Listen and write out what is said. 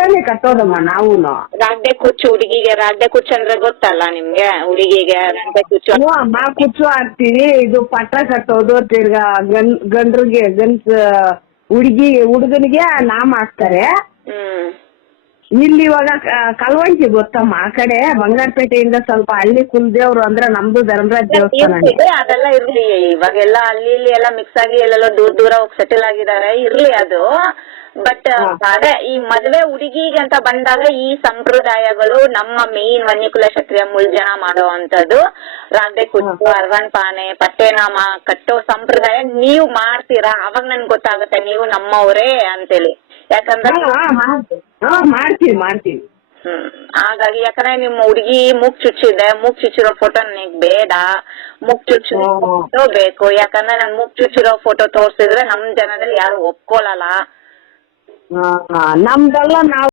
ಬಟ್ಟೆನೆ ಕಟ್ಟೋದಮ್ಮ ನಾವೂನು. ರಾಡ್ಡೆ ಕುಚ್ಚು ಹುಡುಗಿಗೆ ರಾಡ್ಡೆ ಕುಚ್ಚು ಅಂದ್ರೆ ಗೊತ್ತಲ್ಲ ನಿಮ್ಗೆ? ಹುಡುಗಿಗೆ ರಾಡ್ಡೆ ಕುಚ್ಚು. ಅಮ್ಮ ಕುಚ್ಚು ಹಾಕ್ತೀವಿ, ಇದು ಪಟ್ಟ ಕಟ್ಟೋದು, ತಿರ್ಗಾ ಗಂಡ್ರಿಗೆ ಹುಡುಗನಿಗೆ ನಾಮ ಹಾಕ್ತಾರೆ. ಇಲ್ಲಿ ಇವಾಗ ಕಲ್ವಂಚಿ ಗೊತ್ತಮ್ಮ, ಆ ಕಡೆ ಬಂಗಾರಪೇಟೆಯಿಂದ ಸ್ವಲ್ಪ ಹಳ್ಳಿ ಕುಲದೇವ್ರು ಅಂದ್ರೆ ನಮ್ದು ಧರ್ಮರಾಜ್ ದೇವಸ್ಥಾನ. ಅದೆಲ್ಲ ಇರ್ಲಿ, ಇವಾಗೆಲ್ಲ ಅಲ್ಲಿ ಇಲ್ಲಿ ಎಲ್ಲ ಮಿಕ್ಸ್ ಆಗಿ ಎಲ್ಲೆಲ್ಲ ದೂರ ದೂರ ಹೋಗಿ ಸೆಟಲ್ ಆಗಿದ್ದಾರೆ, ಇರ್ಲಿ ಅದು. ಬಟ್ ಅದೇ ಈ ಮದ್ವೆ ಹುಡುಗಿಗೆ ಅಂತ ಬಂದಾಗ ಈ ಸಂಪ್ರದಾಯಗಳು ನಮ್ಮ ಮೇನ್ ವನ್ಯಕುಲ ಕ್ಷತ್ರಿಯ ಮುಳ್ಜನ ಮಾಡುವಂತದ್ದು ರಾಧೆ ಕುಚ್ಚು, ಅರ್ವನ್ ಪಾನೆ, ಪಟ್ಟೆನಾಮ ಕಟ್ಟೋ ಸಂಪ್ರದಾಯ ನೀವು ಮಾಡ್ತೀರಾ? ಅವಾಗ ನನ್ಗೆ ಗೊತ್ತಾಗುತ್ತೆ ನೀವು ನಮ್ಮವರೇ ಅಂತೇಳಿ. ಯಾಕಂದ್ರೆ ಮಾಡ್ತೀವಿ. ಹಾಗಾಗಿ ಯಾಕಂದ್ರೆ ನಿಮ್ಮ ಹುಡುಗಿ ಮೂಗ್ ಚುಚ್ಚಿದೆ, ಮೂಗ್ ಚುಚ್ಚಿರೋ ಫೋಟೋ ನನಗ್ ಬೇಡ, ಮೂಗ್ ಚುಚ್ಚಿರೋ ಫೋಟೋ ಬೇಕು. ಯಾಕಂದ್ರೆ ನನ್ ಮೂಗ್ ಚುಚ್ಚಿರೋ ಫೋಟೋ ತೋರ್ಸಿದ್ರೆ ನಮ್ ಜನದಲ್ಲಿ ಯಾರು ಒಪ್ಕೊಳಲ್ಲ. ನಮ್ದೆಲ್ಲ ನಾವು